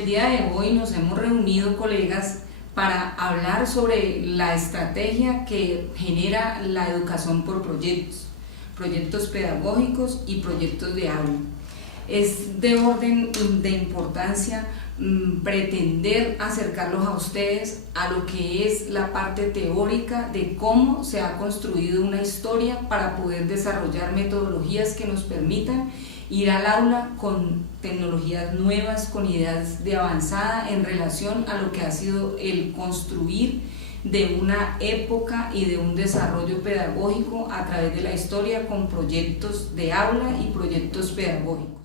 El día de hoy nos hemos reunido, colegas, para hablar sobre la estrategia que genera la educación por proyectos, proyectos pedagógicos y proyectos de aula. Es de orden de importancia pretender acercarlos a ustedes a lo que es la parte teórica de cómo se ha construido una historia para poder desarrollar metodologías que nos permitan ir al aula con tecnologías nuevas, con ideas de avanzada en relación a lo que ha sido el construir de una época y de un desarrollo pedagógico a través de la historia con proyectos de aula y proyectos pedagógicos.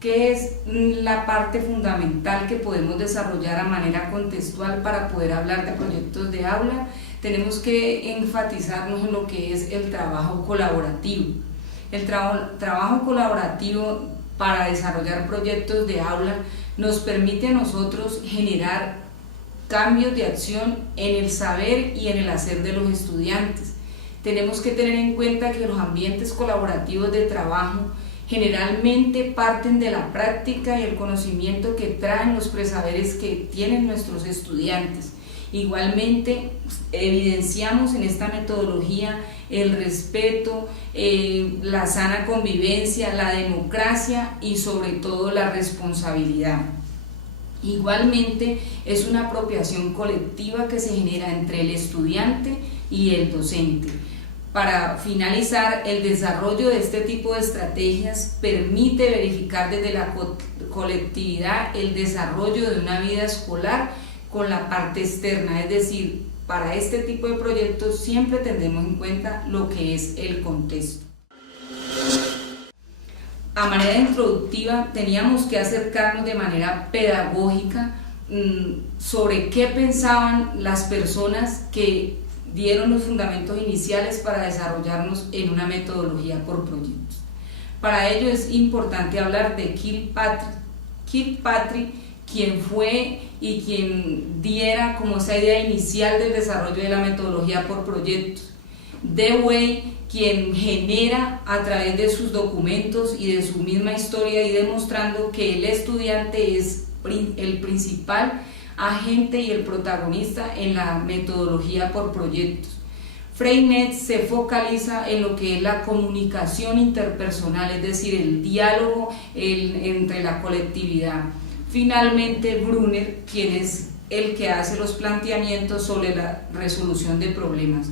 ¿Qué es la parte fundamental que podemos desarrollar a manera contextual para poder hablar de proyectos de aula? Tenemos que enfatizarnos en lo que es el trabajo colaborativo. El trabajo colaborativo para desarrollar proyectos de aula nos permite a nosotros generar cambios de acción en el saber y en el hacer de los estudiantes. Tenemos que tener en cuenta que los ambientes colaborativos de trabajo generalmente parten de la práctica y el conocimiento que traen los presaberes que tienen nuestros estudiantes. Igualmente, evidenciamos en esta metodología el respeto, la sana convivencia, la democracia y sobre todo la responsabilidad. Igualmente, es una apropiación colectiva que se genera entre el estudiante y el docente. Para finalizar, el desarrollo de este tipo de estrategias permite verificar desde la colectividad el desarrollo de una vida escolar con la parte externa, es decir, para este tipo de proyectos siempre tendremos en cuenta lo que es el contexto. A manera introductiva teníamos que acercarnos de manera pedagógica sobre qué pensaban las personas que dieron los fundamentos iniciales para desarrollarnos en una metodología por proyectos. Para ello es importante hablar de Kilpatrick, quien fue y quien diera como esa idea inicial del desarrollo de la metodología por proyectos. Dewey, quien genera a través de sus documentos y de su misma historia y demostrando que el estudiante es el principal agente y el protagonista en la metodología por proyectos. Freinet se focaliza en lo que es la comunicación interpersonal, es decir, el diálogo entre la colectividad. Finalmente, Brunner, quien es el que hace los planteamientos sobre la resolución de problemas.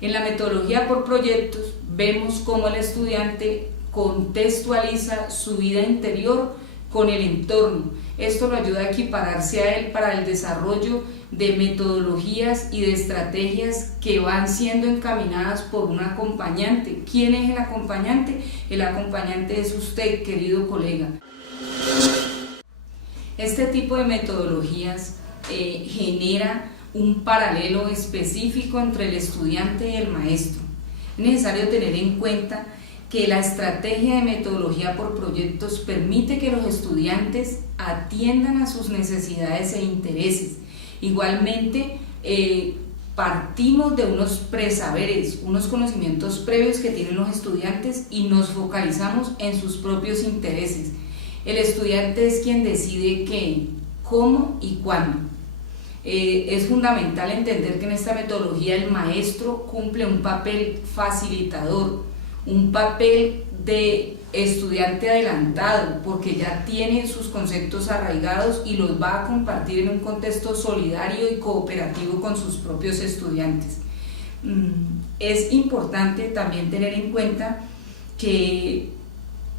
En la metodología por proyectos vemos cómo el estudiante contextualiza su vida interior con el entorno. Esto lo ayuda a equipararse a él para el desarrollo de metodologías y de estrategias que van siendo encaminadas por un acompañante. ¿Quién es el acompañante? El acompañante es usted, querido colega. Este tipo de metodologías genera un paralelo específico entre el estudiante y el maestro. Es necesario tener en cuenta que la estrategia de metodología por proyectos permite que los estudiantes atiendan a sus necesidades e intereses. Igualmente, partimos de unos presaberes, unos conocimientos previos que tienen los estudiantes y nos focalizamos en sus propios intereses. El estudiante es quien decide qué, cómo y cuándo. Es fundamental entender que en esta metodología el maestro cumple un papel facilitador, un papel de estudiante adelantado, porque ya tiene sus conceptos arraigados y los va a compartir en un contexto solidario y cooperativo con sus propios estudiantes. Es importante también tener en cuenta que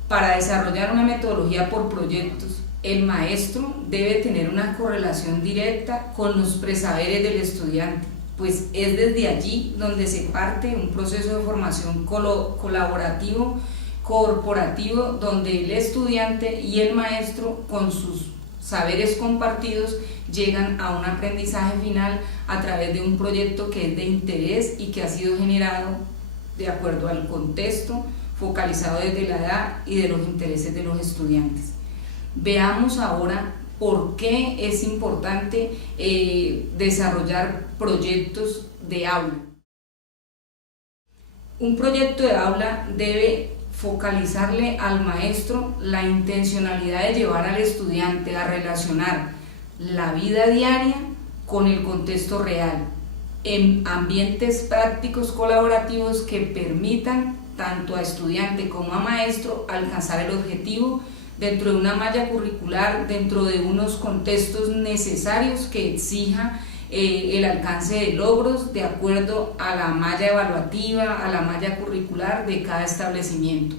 para desarrollar una metodología por proyectos, el maestro debe tener una correlación directa con los presaberes del estudiante, pues es desde allí donde se parte un proceso de formación colaborativo, corporativo, donde el estudiante y el maestro con sus saberes compartidos llegan a un aprendizaje final a través de un proyecto que es de interés y que ha sido generado de acuerdo al contexto, focalizado desde la edad y de los intereses de los estudiantes. Veamos ahora por qué es importante desarrollar proyectos de aula. Un proyecto de aula debe focalizarle al maestro la intencionalidad de llevar al estudiante a relacionar la vida diaria con el contexto real, en ambientes prácticos colaborativos que permitan tanto a estudiante como a maestro alcanzar el objetivo dentro de una malla curricular, dentro de unos contextos necesarios que exija el alcance de logros de acuerdo a la malla evaluativa, a la malla curricular de cada establecimiento.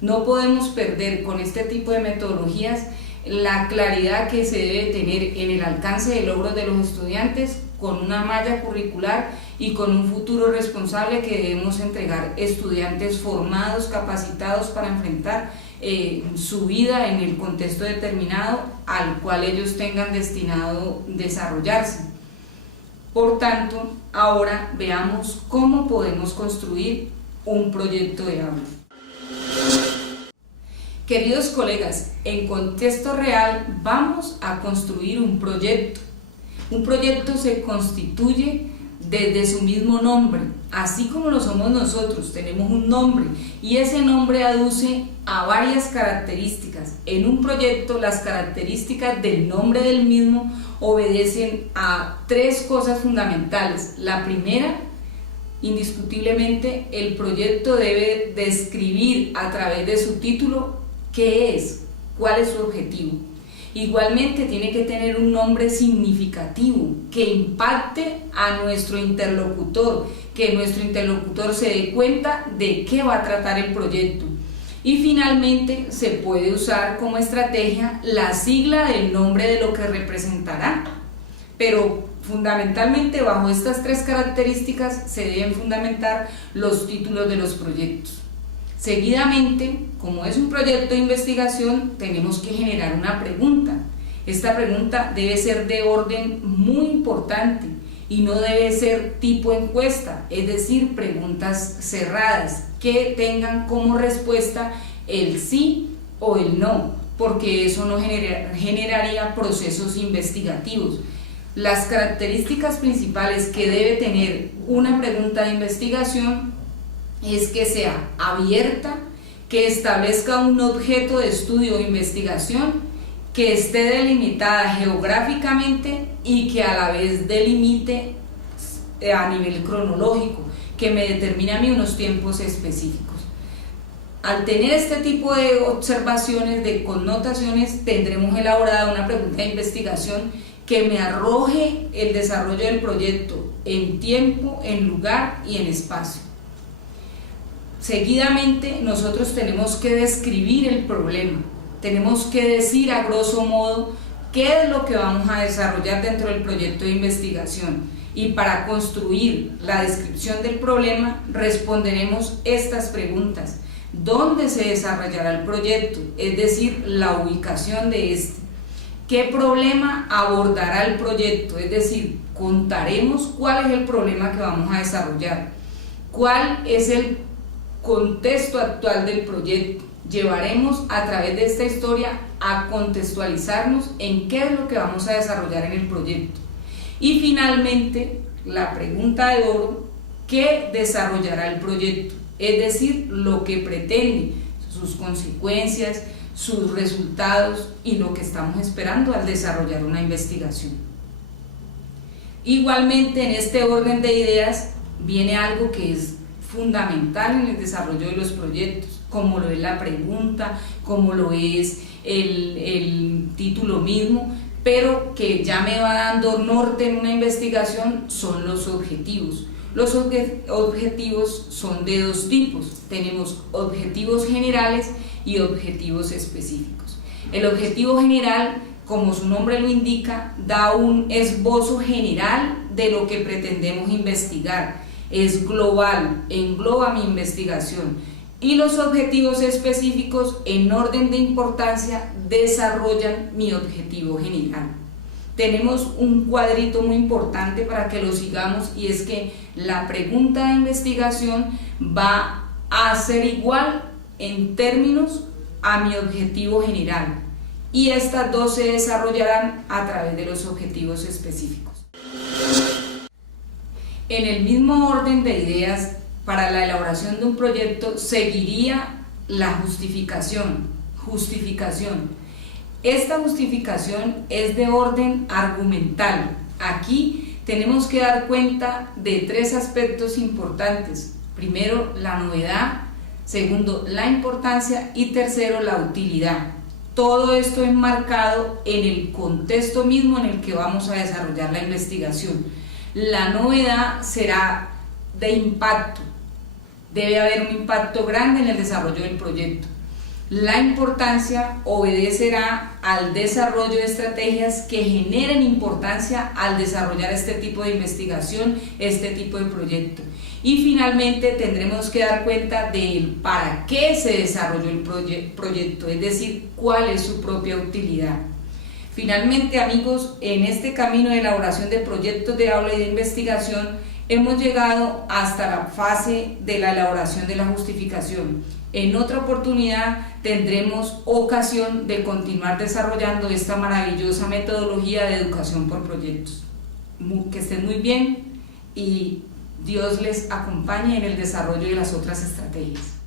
No podemos perder con este tipo de metodologías la claridad que se debe tener en el alcance de logros de los estudiantes con una malla curricular y con un futuro responsable que debemos entregar estudiantes formados, capacitados para enfrentar su vida en el contexto determinado al cual ellos tengan destinado desarrollarse. Por tanto, ahora veamos cómo podemos construir un proyecto de aula. Queridos colegas, en contexto real vamos a construir un proyecto. Un proyecto se constituye desde su mismo nombre, así como lo somos nosotros, tenemos un nombre y ese nombre aduce a varias características. En un proyecto las características del nombre del mismo obedecen a tres cosas fundamentales. La primera, indiscutiblemente, el proyecto debe describir a través de su título qué es, cuál es su objetivo. Igualmente tiene que tener un nombre significativo que impacte a nuestro interlocutor, que nuestro interlocutor se dé cuenta de qué va a tratar el proyecto. Y finalmente se puede usar como estrategia la sigla del nombre de lo que representará. Pero fundamentalmente bajo estas tres características se deben fundamentar los títulos de los proyectos. Seguidamente, como es un proyecto de investigación, tenemos que generar una pregunta. Esta pregunta debe ser de orden muy importante y no debe ser tipo encuesta, es decir, preguntas cerradas que tengan como respuesta el sí o el no, porque eso no generaría procesos investigativos. Las características principales que debe tener una pregunta de investigación es que sea abierta, que establezca un objeto de estudio o investigación, que esté delimitada geográficamente y que a la vez delimite a nivel cronológico, que me determine a mí unos tiempos específicos. Al tener este tipo de observaciones, de connotaciones, tendremos elaborada una pregunta de investigación que me arroje el desarrollo del proyecto en tiempo, en lugar y en espacio. Seguidamente nosotros tenemos que describir el problema, tenemos que decir a grosso modo qué es lo que vamos a desarrollar dentro del proyecto de investigación, y para construir la descripción del problema responderemos estas preguntas: ¿dónde se desarrollará el proyecto? Es decir, la ubicación de este. ¿Qué problema abordará el proyecto? Es decir, contaremos cuál es el problema que vamos a desarrollar, cuál es el contexto actual del proyecto. Llevaremos a través de esta historia a contextualizarnos en qué es lo que vamos a desarrollar en el proyecto. Y finalmente, la pregunta de oro: ¿qué desarrollará el proyecto? Es decir, lo que pretende, sus consecuencias, sus resultados y lo que estamos esperando al desarrollar una investigación. Igualmente, en este orden de ideas viene algo que es fundamental en el desarrollo de los proyectos, como lo es la pregunta, como lo es el título mismo, pero que ya me va dando norte en una investigación, son los objetivos. Los objetivos son de dos tipos: tenemos objetivos generales y objetivos específicos. El objetivo general, como su nombre lo indica, da un esbozo general de lo que pretendemos investigar, es global, engloba mi investigación. Y los objetivos específicos, en orden de importancia, desarrollan mi objetivo general. Tenemos un cuadrito muy importante para que lo sigamos, y es que la pregunta de investigación va a ser igual en términos a mi objetivo general, y estas dos se desarrollarán a través de los objetivos específicos. En el mismo orden de ideas, para la elaboración de un proyecto seguiría la justificación. Esta justificación es de orden argumental. Aquí tenemos que dar cuenta de 3 aspectos importantes. Primero, la novedad. Segundo, la importancia. Y tercero, la utilidad. Todo esto enmarcado en el contexto mismo en el que vamos a desarrollar la investigación. La novedad será de impacto. Debe haber un impacto grande en el desarrollo del proyecto. La importancia obedecerá al desarrollo de estrategias que generen importancia al desarrollar este tipo de investigación, este tipo de proyecto. Y finalmente tendremos que dar cuenta del para qué se desarrolló el proyecto, es decir, cuál es su propia utilidad. Finalmente, amigos, en este camino de elaboración de proyectos de aula y de investigación, hemos llegado hasta la fase de la elaboración de la justificación. En otra oportunidad tendremos ocasión de continuar desarrollando esta maravillosa metodología de educación por proyectos. Que estén muy bien y Dios les acompañe en el desarrollo de las otras estrategias.